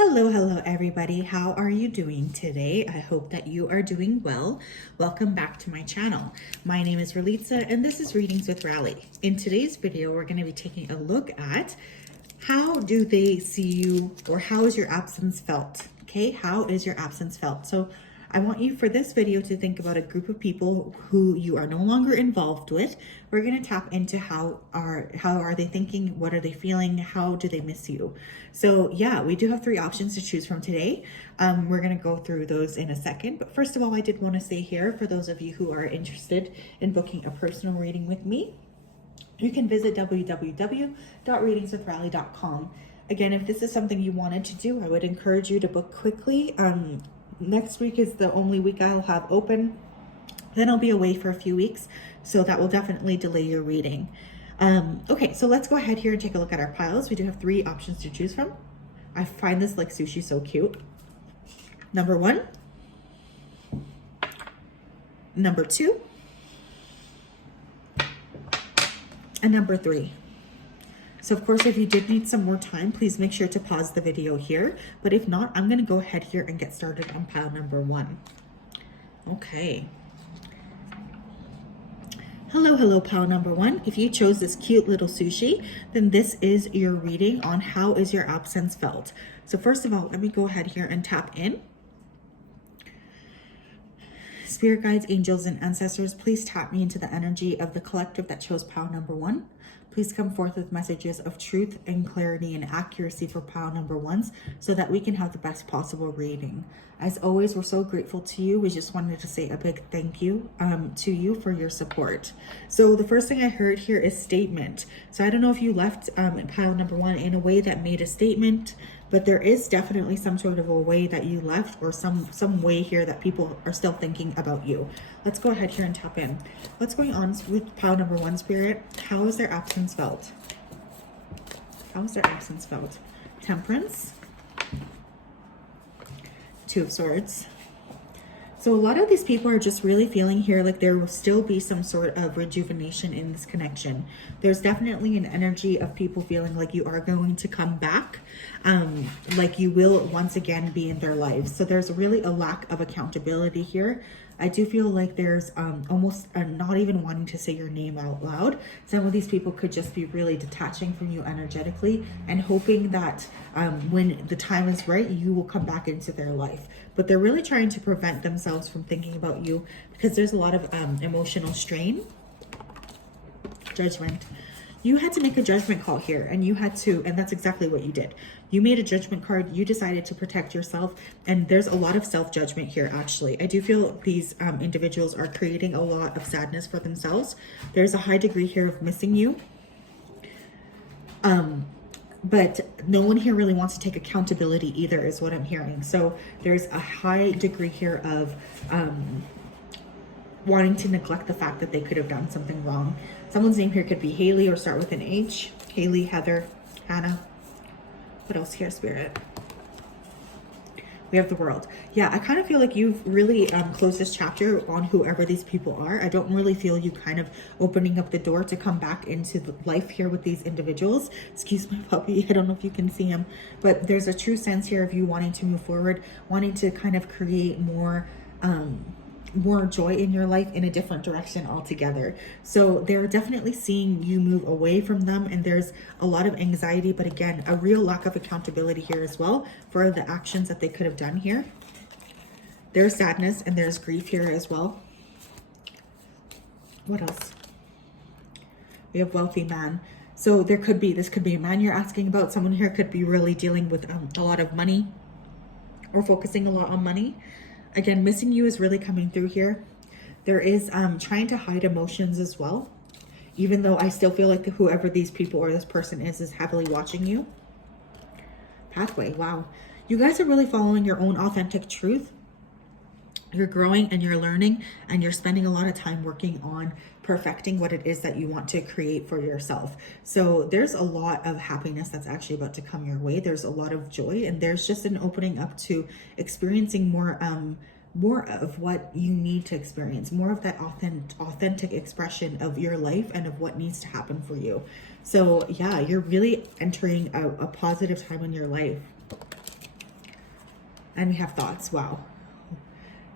Hello, everybody. How are you doing today? I hope that you are doing well. Welcome back to my channel. My name is Ralitza, and this is Readings with Rally. In today's video, we're going to be taking a look at how do they see you, or how is your absence felt? Okay, how is your absence felt? So I want you for this video to think about a group of people who you are no longer involved with. We're going to tap into how are they thinking, what are they feeling, how do they miss you? So yeah, we do have 3 options to choose from today. We're going to go through those in a second. But first of all, I did want to say here, for those of you who are interested in booking a personal reading with me, you can visit www.readingswithrally.com. Again, if this is something you wanted to do, I would encourage you to book quickly. Next week is the only week I'll have open. Then I'll be away for a few weeks, so that will definitely delay your reading. Okay, so let's go ahead here and take a look at our piles. We do have 3 options to choose from. I find this like sushi so cute. Number 1, number 2, and number 3. So of course, if you did need some more time, please make sure to pause the video here. But if not, I'm going to go ahead here and get started on pile number 1. Okay. Hello, pile number 1. If you chose this cute little sushi, then this is your reading on how is your absence felt. So first of all, let me go ahead here and tap in. Spirit guides, angels, and ancestors, please tap me into the energy of the collective that chose pile number 1. Please come forth with messages of truth and clarity and accuracy for pile number 1s so that we can have the best possible reading. As always, we're so grateful to you. We just wanted to say a big thank you to you for your support. So the first thing I heard here is statement. So I don't know if you left pile number 1 in a way that made a statement, but there is definitely some sort of a way that you left, or some way here that people are still thinking about you. Let's go ahead here and tap in. What's going on with pile number 1, Spirit? How is their absence felt? How is their absence felt? Temperance. 2 of Swords. So a lot of these people are just really feeling here like there will still be some sort of rejuvenation in this connection. There's definitely an energy of people feeling like you are going to come back, like you will once again be in their lives. So there's really a lack of accountability here. I do feel like there's almost not even wanting to say your name out loud. Some of these people could just be really detaching from you energetically and hoping that when the time is right, you will come back into their life. But they're really trying to prevent themselves from thinking about you because there's a lot of emotional strain. Judgment. You had to make a judgment call here, and that's exactly what you did. You made a judgment card, you decided to protect yourself, and there's a lot of self-judgment here, actually. I do feel these individuals are creating a lot of sadness for themselves. There's a high degree here of missing you. But no one here really wants to take accountability either, is what I'm hearing. So there's a high degree here of wanting to neglect the fact that they could have done something wrong. Someone's name here could be Haley or start with an H. Haley, Heather, Hannah. What else here, Spirit? We have the World. Yeah, I kind of feel like you've really closed this chapter on whoever these people are. I don't really feel you kind of opening up the door to come back into the life here with these individuals. Excuse my puppy. I don't know if you can see him, but there's a true sense here of you wanting to move forward, wanting to kind of create more joy in your life in a different direction altogether. So they're definitely seeing you move away from them, and there's a lot of anxiety, but again, a real lack of accountability here as well for the actions that they could have done here. There's sadness and there's grief here as well. What else? We have wealthy man. So this could be a man you're asking about. Someone here could be really dealing with a lot of money or focusing a lot on money. Again, missing you is really coming through here. There is trying to hide emotions as well, even though I still feel like whoever these people or this person is heavily watching you. Pathway. Wow. You guys are really following your own authentic truth. You're growing and you're learning, and you're spending a lot of time working on perfecting what it is that you want to create for yourself. So there's a lot of happiness that's actually about to come your way. There's a lot of joy, and there's just an opening up to experiencing more of what you need to experience, more of that authentic expression of your life and of what needs to happen for you. So yeah, you're really entering a positive time in your life. And we have thoughts. Wow.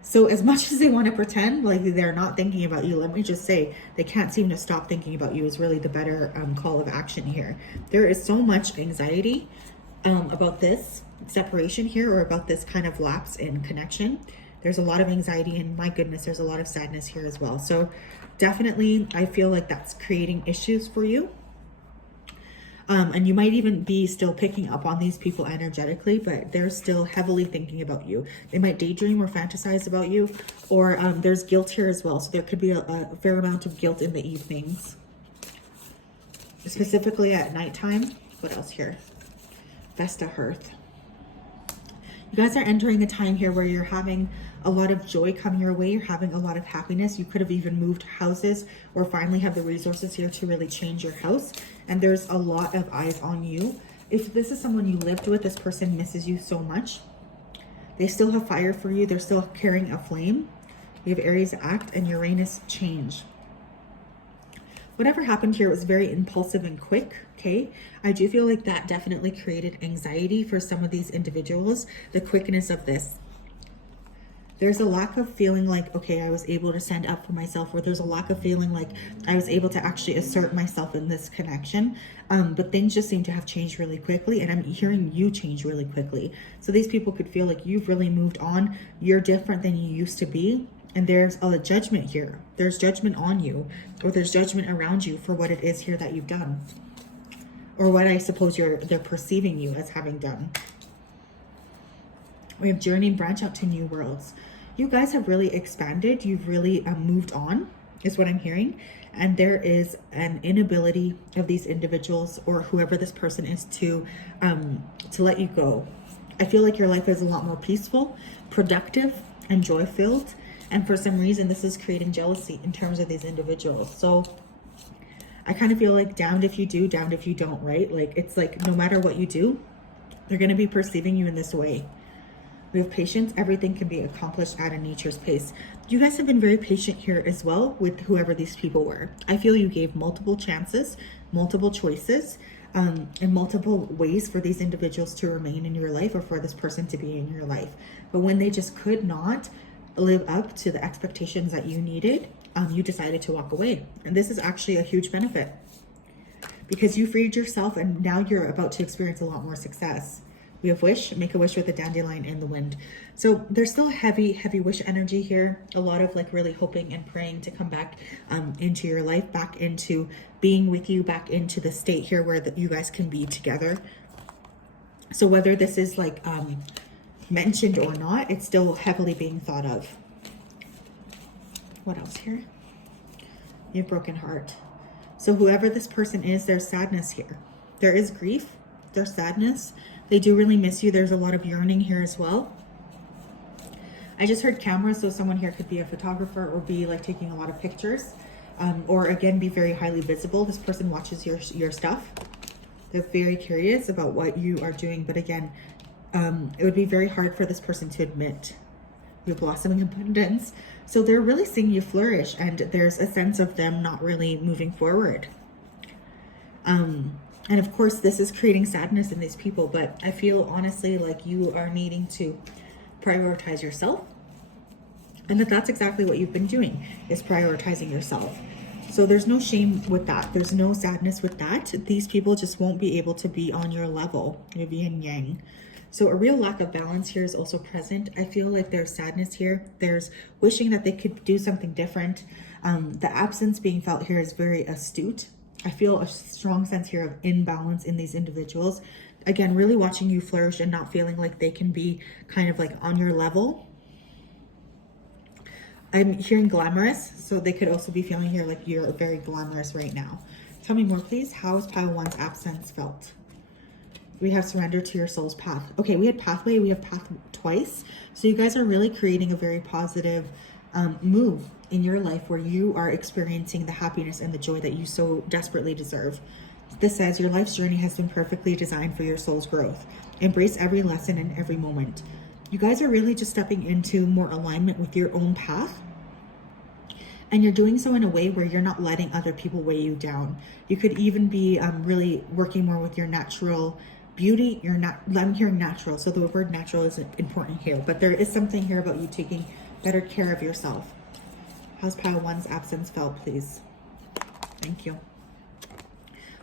So as much as they want to pretend like they're not thinking about you, let me just say they can't seem to stop thinking about you is really the better call of action here. There is so much anxiety about this separation here, or about this kind of lapse in connection. There's a lot of anxiety, and my goodness, there's a lot of sadness here as well. So definitely, I feel like that's creating issues for you. And you might even be still picking up on these people energetically, but they're still heavily thinking about you. They might daydream or fantasize about you, or there's guilt here as well. So there could be a fair amount of guilt in the evenings, specifically at nighttime. What else here? Vesta Hearth. You guys are entering a time here where you're having a lot of joy coming your way. You're having a lot of happiness. You could have even moved houses, or finally have the resources here to really change your house. And there's a lot of eyes on you. If this is someone you lived with, this person misses you so much. They still have fire for you. They're still carrying a flame. You have Aries act and Uranus change. Whatever happened here was very impulsive and quick, okay? I do feel like that definitely created anxiety for some of these individuals, the quickness of this. There's a lack of feeling like, okay, I was able to stand up for myself, or there's a lack of feeling like I was able to actually assert myself in this connection. But things just seem to have changed really quickly, and I'm hearing you change really quickly. So these people could feel like you've really moved on. You're different than you used to be. And there's a judgment here. There's judgment on you, or there's judgment around you for what it is here that you've done, or what I suppose they're perceiving you as having done. We have journey, branch out to new worlds. You guys have really expanded. You've really moved on, is what I'm hearing. And there is an inability of these individuals, or whoever this person is, to let you go. I feel like your life is a lot more peaceful, productive, and joy-filled. And for some reason, this is creating jealousy in terms of these individuals. So I kind of feel like damned if you do, damned if you don't, right? Like, it's like no matter what you do, they're going to be perceiving you in this way. We have patience. Everything can be accomplished at a nature's pace. You guys have been very patient here as well with whoever these people were. I feel you gave multiple chances, multiple choices, and multiple ways for these individuals to remain in your life, or for this person to be in your life. But when they just could not live up to the expectations that you needed, you decided to walk away. And this is actually a huge benefit, because you freed yourself, and now you're about to experience a lot more success. We have wish, make a wish with a dandelion in the wind. So there's still heavy wish energy here. A lot of like really hoping and praying to come back into your life, back into being with you, back into the state here where you guys can be together. So whether this is like mentioned or not, it's still heavily being thought of. What else here? Your broken heart. So whoever this person is, there's sadness here. There is grief, there's sadness. They do really miss you. There's a lot of yearning here as well. I just heard camera, so someone here could be a photographer, or be like taking a lot of pictures, or again, be very highly visible. This person watches your stuff. They're very curious about what you are doing, but again, it would be very hard for this person to admit your blossoming abundance. So they're really seeing you flourish, and there's a sense of them not really moving forward. And of course, this is creating sadness in these people, but I feel honestly like you are needing to prioritize yourself, and that's exactly what you've been doing, is prioritizing yourself. So there's no shame with that. There's no sadness with that. These people just won't be able to be on your level, yin and yang. So a real lack of balance here is also present. I feel like there's sadness here. There's wishing that they could do something different. The absence being felt here is very astute. I feel a strong sense here of imbalance in these individuals. Again, really watching you flourish and not feeling like they can be kind of like on your level. I'm hearing glamorous, so they could also be feeling here like you're very glamorous right now. Tell me more, please. How is pile one's absence felt? We have surrender to your soul's path. Okay, we had pathway, we have path twice. So you guys are really creating a very positive move in your life, where you are experiencing the happiness and the joy that you so desperately deserve. This says your life's journey has been perfectly designed for your soul's growth. Embrace every lesson and every moment. You guys are really just stepping into more alignment with your own path. And you're doing so in a way where you're not letting other people weigh you down. You could even be really working more with your natural beauty, you're not, I'm hearing natural. So the word natural is important here, but there is something here about you taking better care of yourself. How's pile one's absence felt, please? Thank you.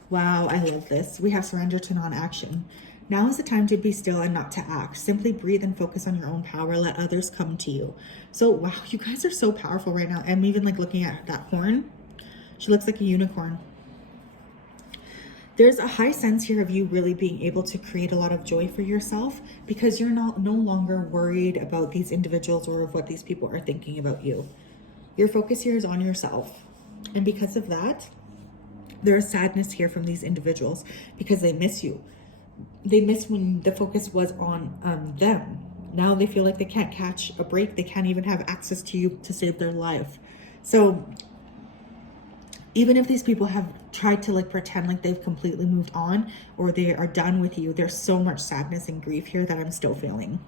Wow, I love this. We have surrender to non-action. Now is the time to be still and not to act. Simply breathe and focus on your own power. Let others come to you. So, wow, you guys are so powerful right now. I'm even like looking at that horn. She looks like a unicorn. There's a high sense here of you really being able to create a lot of joy for yourself because you're no longer worried about these individuals or of what these people are thinking about you. Your focus here is on yourself. And because of that, there is sadness here from these individuals because they miss you. They miss when the focus was on them. Now they feel like they can't catch a break. They can't even have access to you to save their life. So even if these people have tried to like pretend like they've completely moved on or they are done with you, there's so much sadness and grief here that I'm still feeling.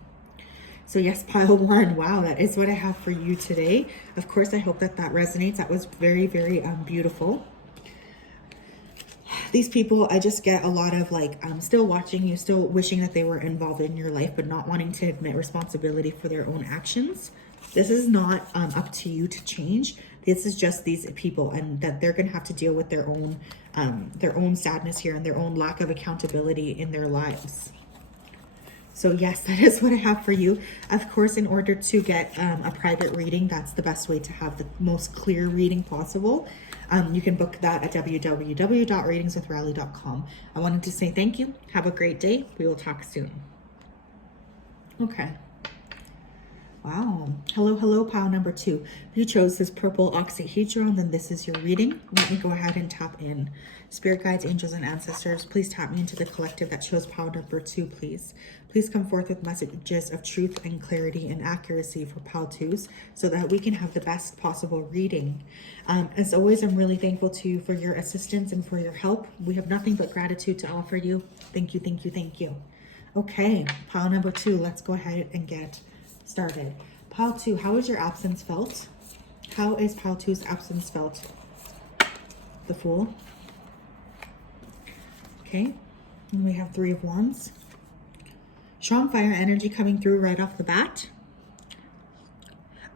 So yes, pile one, wow, that is what I have for you today. Of course, I hope that that resonates. That was very, very beautiful. These people, I just get a lot of like, still watching you, still wishing that they were involved in your life, but not wanting to admit responsibility for their own actions. This is not up to you to change. This is just these people, and that they're going to have to deal with their own sadness here and their own lack of accountability in their lives. So yes, that is what I have for you. Of course, in order to get a private reading, that's the best way to have the most clear reading possible. You can book that at www.readingswithrally.com. I wanted to say thank you. Have a great day. We will talk soon. Okay. Wow. Hello, hello, pile number 2. If you chose this purple oxyhedron, then this is your reading. Let me go ahead and tap in. Spirit guides, angels, and ancestors, please tap me into the collective that chose pile number 2, please. Please come forth with messages of truth and clarity and accuracy for pile 2s so that we can have the best possible reading. As always, I'm really thankful to you for your assistance and for your help. We have nothing but gratitude to offer you. Thank you, thank you, thank you. Okay, pile number 2, let's go ahead and get started. Pile 2, how is your absence felt? How is pile 2's absence felt? The Fool. Okay, and we have 3 of Wands. Strong fire energy coming through right off the bat.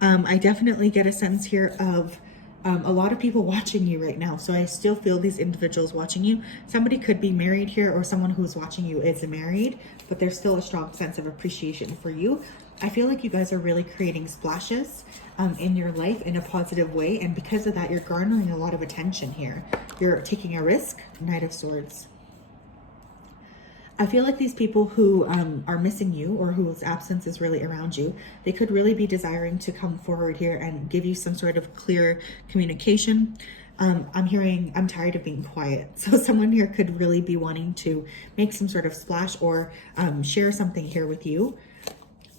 I definitely get a sense here of a lot of people watching you right now. So I still feel these individuals watching you. Somebody could be married here, or someone who's watching you is married, but there's still a strong sense of appreciation for you. I feel like you guys are really creating splashes in your life in a positive way. And because of that, you're garnering a lot of attention here. You're taking a risk. Knight of Swords. I feel like these people who are missing you or whose absence is really around you, they could really be desiring to come forward here and give you some sort of clear communication. I'm hearing, I'm tired of being quiet. So someone here could really be wanting to make some sort of splash or share something here with you.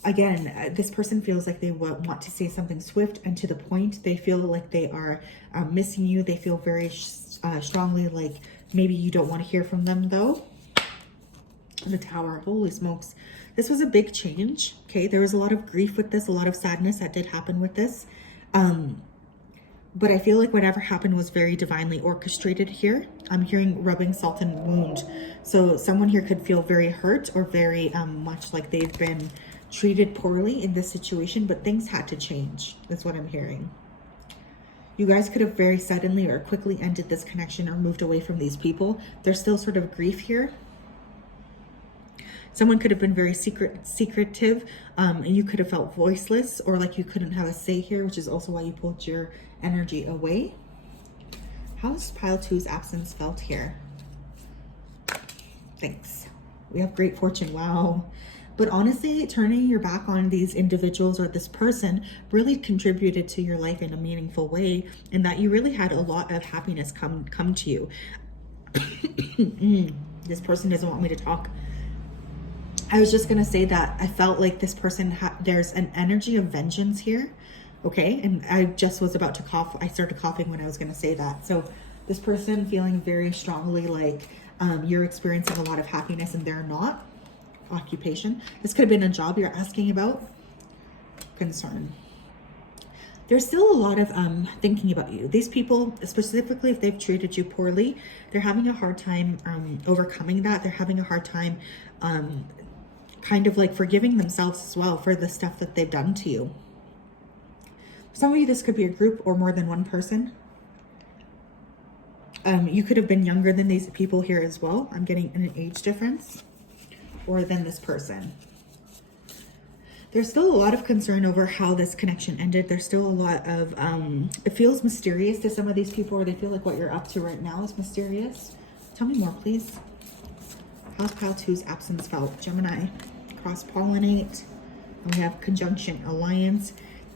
Again, this person feels like they want to say something swift and to the point. They feel like they are missing you. They feel very strongly like maybe you don't want to hear from them though. The Tower, holy smokes. This was a big change, okay? There was a lot of grief with this, a lot of sadness that did happen with this. But I feel like whatever happened was very divinely orchestrated here. I'm hearing rubbing salt in wound. So someone here could feel very hurt or very much like they've been treated poorly in this situation, but things had to change. That's what I'm hearing. You guys could have very suddenly or quickly ended this connection or moved away from these people. There's still sort of grief here. Someone could have been very secretive, and you could have felt voiceless or like you couldn't have a say here, which is also why you pulled your energy away. How's pile 2's absence felt here? Thanks. We have great fortune. Wow. But honestly, turning your back on these individuals or this person really contributed to your life in a meaningful way, in that you really had a lot of happiness come to you. This person doesn't want me to talk. I was just going to say that I felt like this person, there's an energy of vengeance here. Okay. And I just was about to cough. I started coughing when I was going to say that. So this person feeling very strongly like you're experiencing a lot of happiness and they're not. Occupation. This could have been a job you're asking about. Concern. There's still a lot of thinking about you. These people, specifically if they've treated you poorly, they're having a hard time overcoming that. They're having a hard time kind of like forgiving themselves as well for the stuff that they've done to you. Some of you, this could be a group or more than one person. You could have been younger than these people here as well. I'm getting an age difference, or than this person. There's still a lot of concern over how this connection ended. There's still a lot of, it feels mysterious to some of these people, or they feel like what you're up to right now is mysterious. Tell me more, please. How's Pile 2's absence felt? Gemini, cross-pollinate. And we have conjunction, alliance,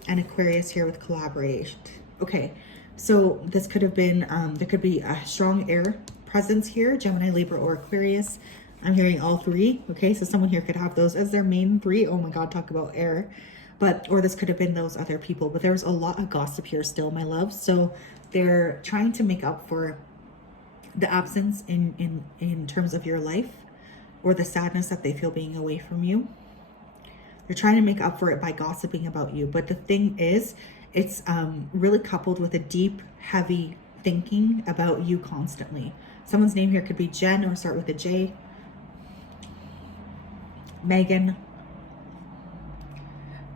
and Aquarius here with collaboration. Okay, so this could have been, there could be a strong air presence here, Gemini, Libra, or Aquarius. I'm hearing all three. Okay, so someone here could have those as their main three. Oh my God, talk about air. But, or this could have been those other people. But there's a lot of gossip here still, my love. So they're trying to make up for the absence in terms of your life, or the sadness that they feel being away from you. They're trying to make up for it by gossiping about you. But the thing is, it's really coupled with a deep, heavy thinking about you constantly. Someone's name here could be Jen, or start with a J. Megan.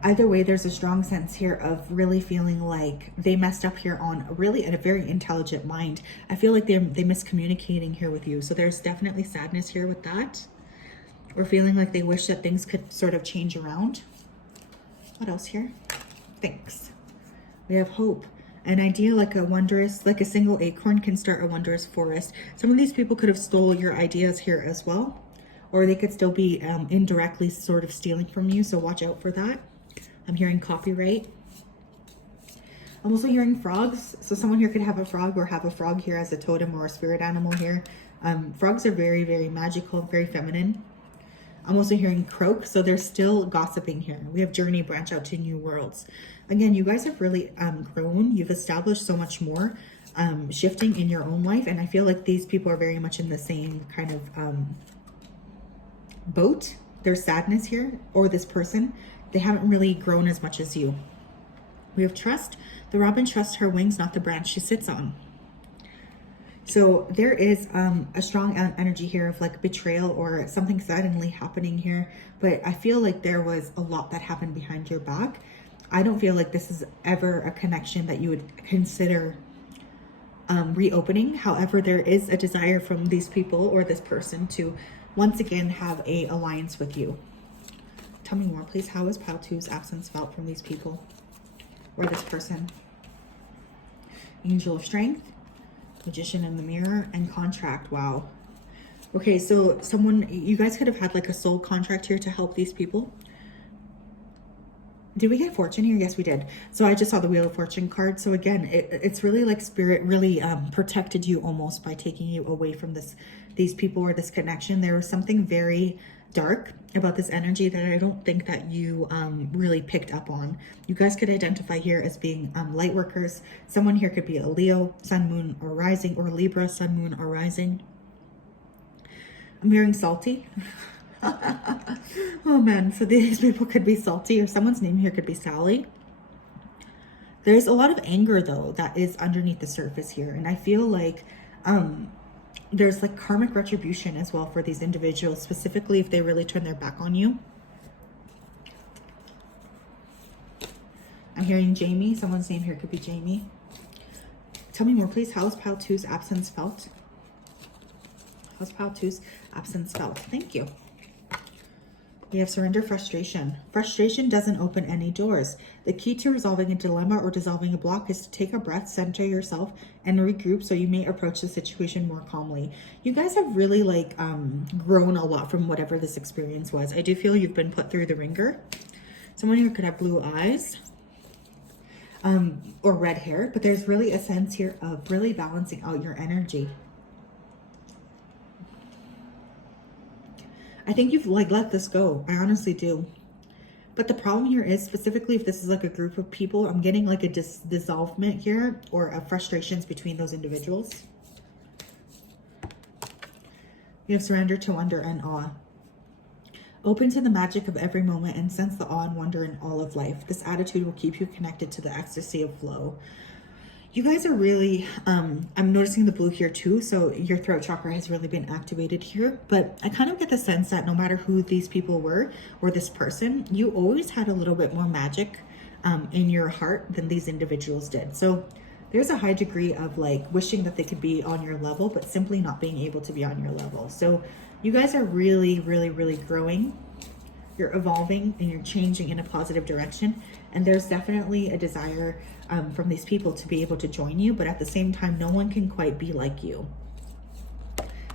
Either way, there's a strong sense here of really feeling like they messed up here on really a very intelligent mind. I feel like they're miscommunicating here with you. So there's definitely sadness here with that. Or feeling like they wish that things could sort of change around. What else here? Thanks. We have hope. An idea like a wondrous, like a single acorn can start a wondrous forest. Some of these people could have stole your ideas here as well. Or they could still be indirectly sort of stealing from you. So watch out for that. I'm hearing copyright. I'm also hearing frogs. So someone here could have a frog, or have a frog here as a totem or a spirit animal here. Frogs are very, very magical, very feminine. I'm also hearing croak. So there's still gossiping here. We have journey, branch out to new worlds. Again, you guys have really grown. You've established so much more shifting in your own life. And I feel like these people are very much in the same kind of boat. There's sadness here, or this person, they haven't really grown as much as you. We have trust. The robin trusts her wings, not the branch she sits on. So there is a strong energy here of like betrayal, or something suddenly happening here. But I feel like there was a lot that happened behind your back. I don't feel like this is ever a connection that you would consider reopening. However, there is a desire from these people, or this person, to once again have a alliance with you. Tell me more, please. How is Pile 2's absence felt from these people, or this person? Angel of Strength, Magician in the Mirror, and Contract. Wow. Okay, so someone, you guys could have had like a soul contract here to help these people. Did we get Fortune here? Yes, we did. So I just saw the Wheel of Fortune card. So again, it's really like Spirit really protected you almost by taking you away from these people, or this connection. There was something very dark about this energy that I don't think that you really picked up on. You guys could identify here as being light workers. Someone here could be a Leo, Sun, Moon, or Rising, or Libra, Sun, Moon, or Rising. I'm hearing salty. Oh man, so these people could be salty, or someone's name here could be Sally. There's a lot of anger though that is underneath the surface here, and I feel like there's like karmic retribution as well for these individuals, specifically if they really turn their back on you. I'm hearing Jamie. Someone's name here could be Jamie. Tell me more, please. How's Pile 2's absence felt? How's Pile 2's absence felt? Thank you. We have surrender, frustration. Frustration doesn't open any doors. The key to resolving a dilemma or dissolving a block is to take a breath, center yourself, and regroup so you may approach the situation more calmly. You guys have really like grown a lot from whatever this experience was. I do feel you've been put through the ringer. Someone here could have blue eyes or red hair, but there's really a sense here of really balancing out your energy. I think you've like let this go. I honestly do. But the problem here is, specifically if this is like a group of people, I'm getting like a dissolvement here, or a frustrations between those individuals. You have surrender to wonder and awe. Open to the magic of every moment and sense the awe and wonder in all of life. This attitude will keep you connected to the ecstasy of flow. You guys are really, I'm noticing the blue here too. So your throat chakra has really been activated here. But I kind of get the sense that no matter who these people were or this person, you always had a little bit more magic in your heart than these individuals did. So there's a high degree of like wishing that they could be on your level, but simply not being able to be on your level. So you guys are really, really, really growing. You're evolving and you're changing in a positive direction. And there's definitely a desire from these people to be able to join you, but at the same time, no one can quite be like you.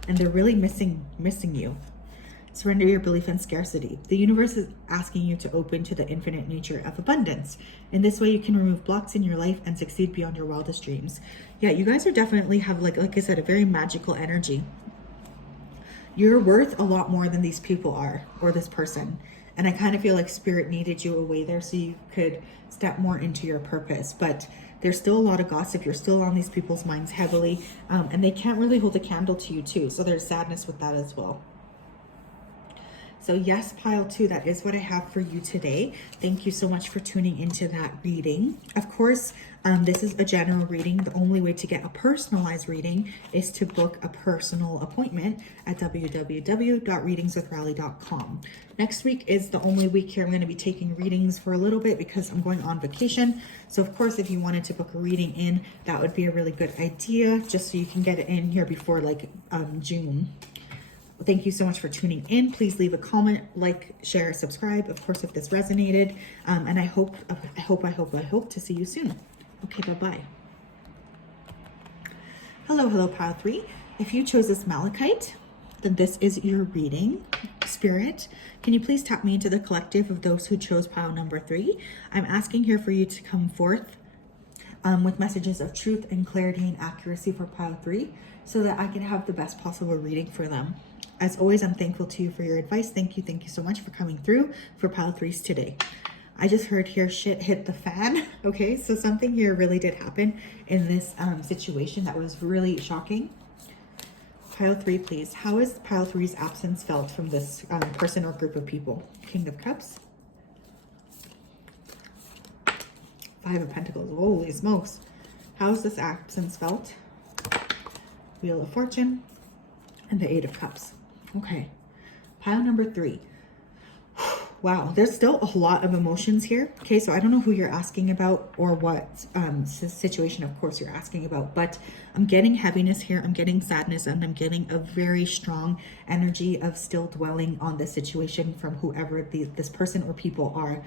And they're really missing you. Surrender your belief in scarcity. The universe is asking you to open to the infinite nature of abundance. In this way, you can remove blocks in your life and succeed beyond your wildest dreams. Yeah, you guys are definitely have, like I said, a very magical energy. You're worth a lot more than these people are, or this person. And I kind of feel like spirit needed you away there so you could step more into your purpose. But there's still a lot of gossip. You're still on these people's minds heavily. And they can't really hold a candle to you too. So there's sadness with that as well. So yes, pile 2, that is what I have for you today. Thank you so much for tuning into that reading. Of course, this is a general reading. The only way to get a personalized reading is to book a personal appointment at www.readingswithrally.com. Next week is the only week here I'm going to be taking readings for a little bit because I'm going on vacation. So of course, if you wanted to book a reading in, that would be a really good idea, just so you can get it in here before like June. Thank you so much for tuning in. Please leave a comment, like, share, subscribe, of course, if this resonated. And I hope to see you soon. Okay, bye-bye. Hello, pile 3. If you chose this malachite, then this is your reading. Spirit, can you please tap me into the collective of those who chose pile number 3? I'm asking here for you to come forth with messages of truth and clarity and accuracy for pile 3 so that I can have the best possible reading for them. As always, I'm thankful to you for your advice. Thank you so much for coming through for pile 3s today. I just heard here shit hit the fan. Okay, so something here really did happen in this situation that was really shocking. Pile 3, please. How is pile 3's absence felt from this person or group of people? King of Cups. 5 of Pentacles. Holy smokes. How is this absence felt? Wheel of Fortune. And the 8 of Cups. Okay. Pile number 3. Wow, there's still a lot of emotions here. Okay, so I don't know who you're asking about or what situation, of course, you're asking about, but I'm getting heaviness here, I'm getting sadness, and I'm getting a very strong energy of still dwelling on this situation from whoever this person or people are.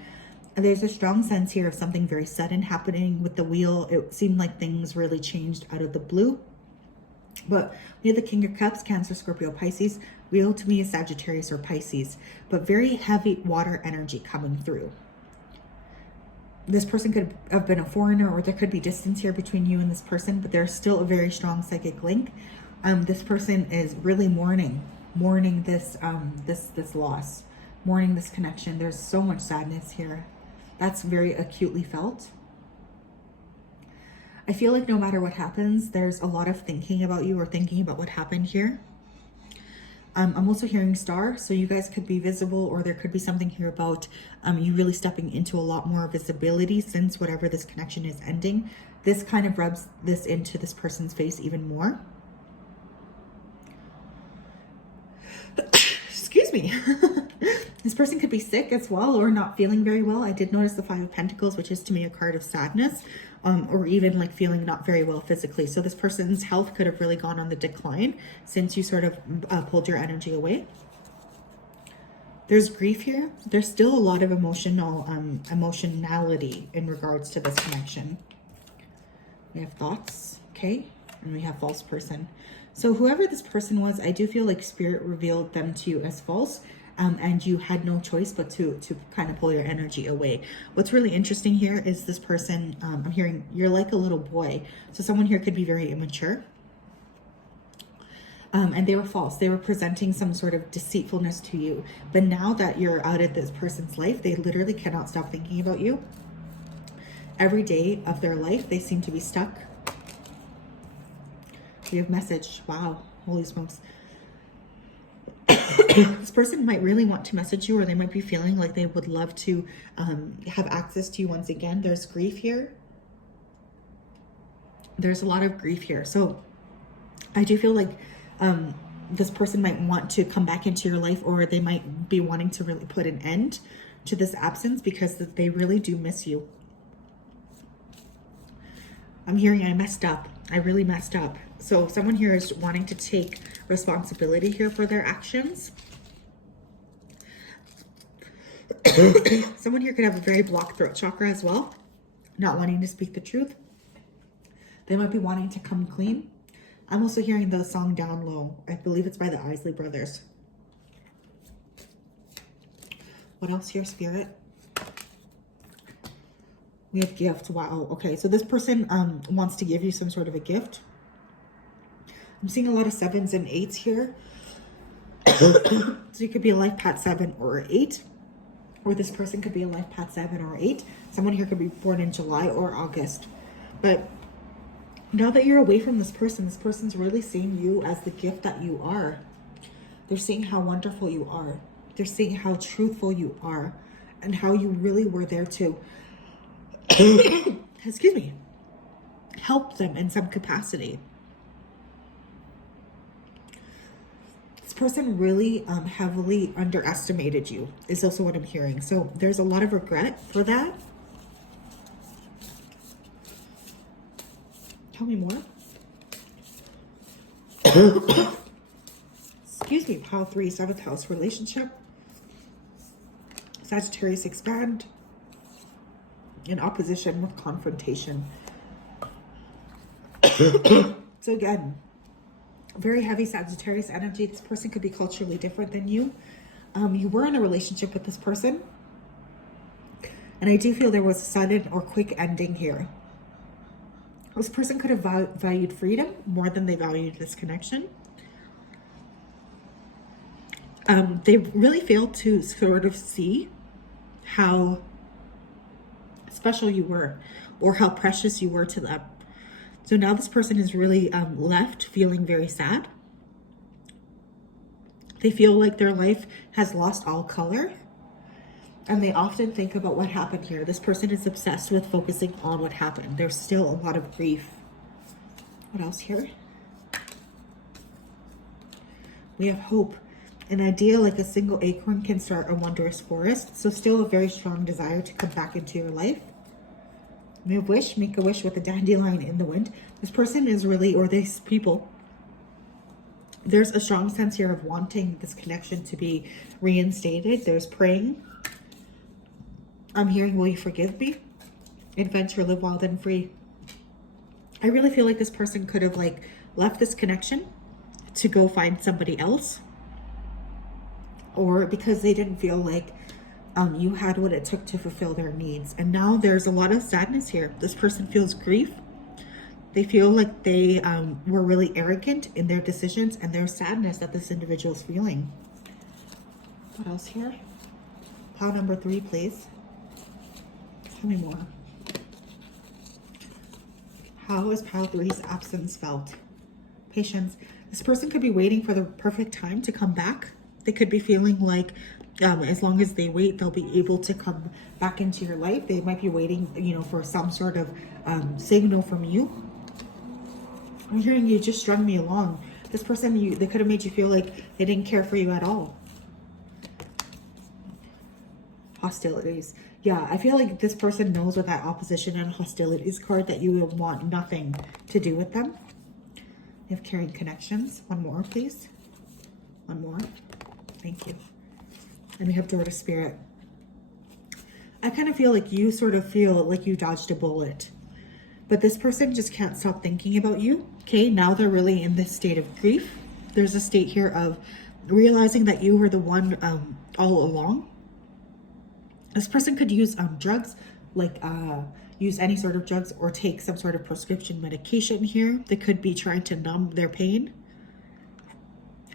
And there's a strong sense here of something very sudden happening with the wheel. It seemed like things really changed out of the blue. But we have the King of Cups, Cancer, Scorpio, Pisces. Wheel to me is Sagittarius or Pisces, but very heavy water energy coming through. This person could have been a foreigner, or there could be distance here between you and this person, but there's still a very strong psychic link. This person is really mourning this this loss, mourning this connection. There's so much sadness here. That's very acutely felt. I feel like no matter what happens, there's a lot of thinking about you or thinking about what happened here. I'm also hearing star, so you guys could be visible, or there could be something here about you really stepping into a lot more visibility since whatever this connection is ending. This kind of rubs this into this person's face even more. Excuse me. This person could be sick as well or not feeling very well. I did notice the 5 of Pentacles, which is to me a card of sadness, or even like feeling not very well physically. So this person's health could have really gone on the decline since you sort of pulled your energy away. There's grief here. There's still a lot of emotionality in regards to this connection. We have thoughts, okay? And we have false person. So whoever this person was, I do feel like spirit revealed them to you as false. And you had no choice but to kind of pull your energy away. What's really interesting here is this person, I'm hearing you're like a little boy. So someone here could be very immature. And they were false. They were presenting some sort of deceitfulness to you. But now that you're out of this person's life, they literally cannot stop thinking about you. Every day of their life, they seem to be stuck. We have message. Wow. Holy smokes. This person might really want to message you, or they might be feeling like they would love to have access to you once again. There's grief here. There's a lot of grief here. So I do feel like this person might want to come back into your life, or they might be wanting to really put an end to this absence because they really do miss you. I'm hearing I messed up. I really messed up. So someone here is wanting to take responsibility here for their actions. Someone here could have a very blocked throat chakra as well, not wanting to speak the truth. They might be wanting to come clean. I'm also hearing the song Down Low. I believe it's by the Isley Brothers. What else here, Spirit? We have gift. Wow. Okay, so this person wants to give you some sort of a gift. I'm seeing a lot of 7s and 8s here. So you could be a life path 7 or 8. Or this person could be a life path 7 or 8. Someone here could be born in July or August. But now that you're away from this person's really seeing you as the gift that you are. They're seeing how wonderful you are. They're seeing how truthful you are. And how you really were there to excuse me, help them in some capacity. This person really heavily underestimated you is also what I'm hearing. So there's a lot of regret for that. Tell me more. Excuse me, pile 3, 7th house relationship. Sagittarius expand. In opposition with confrontation. So again, very heavy Sagittarius energy. This person could be culturally different than you. You were in a relationship with this person. And I do feel there was a sudden or quick ending here. This person could have valued freedom more than they valued this connection. They really failed to sort of see how special you were, or how precious you were to them. So now this person is really left feeling very sad. They feel like their life has lost all color, and they often think about what happened here. This person is obsessed with focusing on what happened. There's still a lot of grief. What else here? We have hope. An idea like a single acorn can start a wondrous forest. So still a very strong desire to come back into your life. We have wish, make a wish with a dandelion in the wind. This person is really, or these people, there's a strong sense here of wanting this connection to be reinstated. There's praying. I'm hearing, will you forgive me? Adventure, live wild and free. I really feel like this person could have like left this connection to go find somebody else. Or because they didn't feel like you had what it took to fulfill their needs. And now there's a lot of sadness here. This person feels grief. They feel like they were really arrogant in their decisions, and there's sadness that this individual is feeling. What else here? Pile number 3, please. Tell me more. How is pile 3's absence felt? Patience. This person could be waiting for the perfect time to come back. They could be feeling like as long as they wait, they'll be able to come back into your life. They might be waiting, you know, for some sort of signal from you. I'm hearing you just strung me along. This person, they could have made you feel like they didn't care for you at all. Hostilities. Yeah, I feel like this person knows with that opposition and hostilities card that you will want nothing to do with them. You have carrying connections. One more, please. One more. Thank you. And we have Door to Spirit. I kind of feel like you sort of feel like you dodged a bullet. But this person just can't stop thinking about you. Okay, now they're really in this state of grief. There's a state here of realizing that you were the one all along. This person could use drugs, like use any sort of drugs, or take some sort of prescription medication here. They could be trying to numb their pain.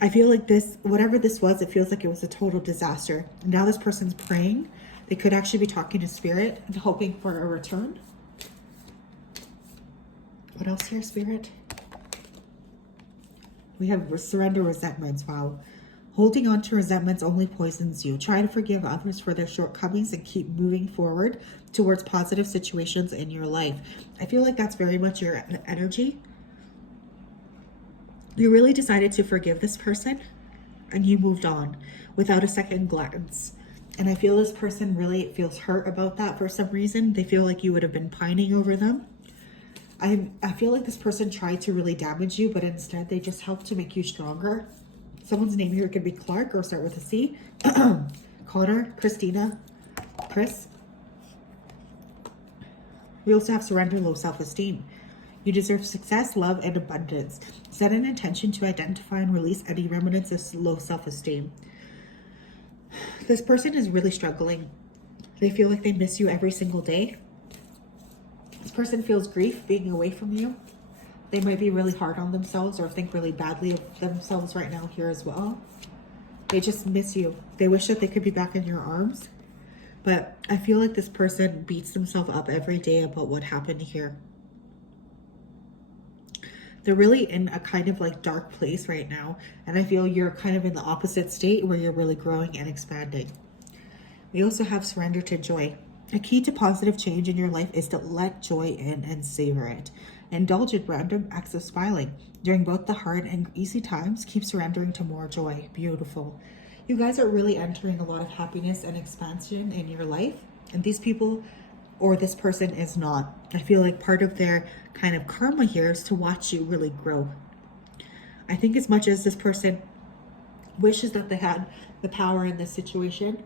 I feel like this, whatever this was, it feels like it was a total disaster. Now this person's praying. They could actually be talking to Spirit and hoping for a return. What else here, Spirit? We have surrender resentments. Wow. Holding on to resentments only poisons you. Try to forgive others for their shortcomings and keep moving forward towards positive situations in your life. I feel like that's very much your energy. You really decided to forgive this person and you moved on without a second glance. And I feel this person really feels hurt about that for some reason. They feel like you would have been pining over them. I feel like this person tried to really damage you, but instead they just helped to make you stronger. Someone's name here could be Clark or start with a C. Connor, Christina, Chris. We also have surrender, low self-esteem. You deserve success, love, and abundance. Set an intention to identify and release any remnants of low self-esteem. This person is really struggling. They feel like they miss you every single day. This person feels grief being away from you. They might be really hard on themselves or think really badly of themselves right now here as well. They just miss you. They wish that they could be back in your arms. But I feel like this person beats themselves up every day about what happened here. They're really in a kind of like dark place right now. And I feel you're kind of in the opposite state where you're really growing and expanding. We also have surrender to joy. A key to positive change in your life is to let joy in and savor it. Indulge in random acts of smiling. During both the hard and easy times, keep surrendering to more joy. Beautiful. You guys are really entering a lot of happiness and expansion in your life. And these people or this person is not. I feel like part of their kind of karma here is to watch you really grow. I think as much as this person wishes that they had the power in this situation,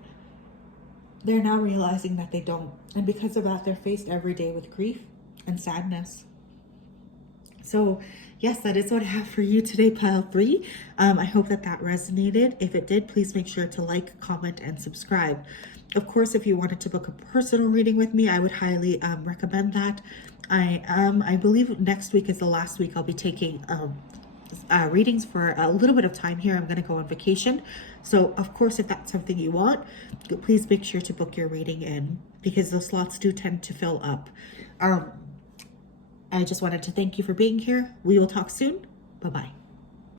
they're now realizing that they don't. And because of that, they're faced every day with grief and sadness. So yes, that is what I have for you today, pile 3. I hope that resonated. If it did, please make sure to like, comment, and subscribe. Of course, if you wanted to book a personal reading with me, I would highly recommend that. I believe next week is the last week I'll be taking readings for a little bit of time here. I'm going to go on vacation. So of course, if that's something you want, please make sure to book your reading in because those slots do tend to fill up. I just wanted to thank you for being here. We will talk soon. Bye-bye.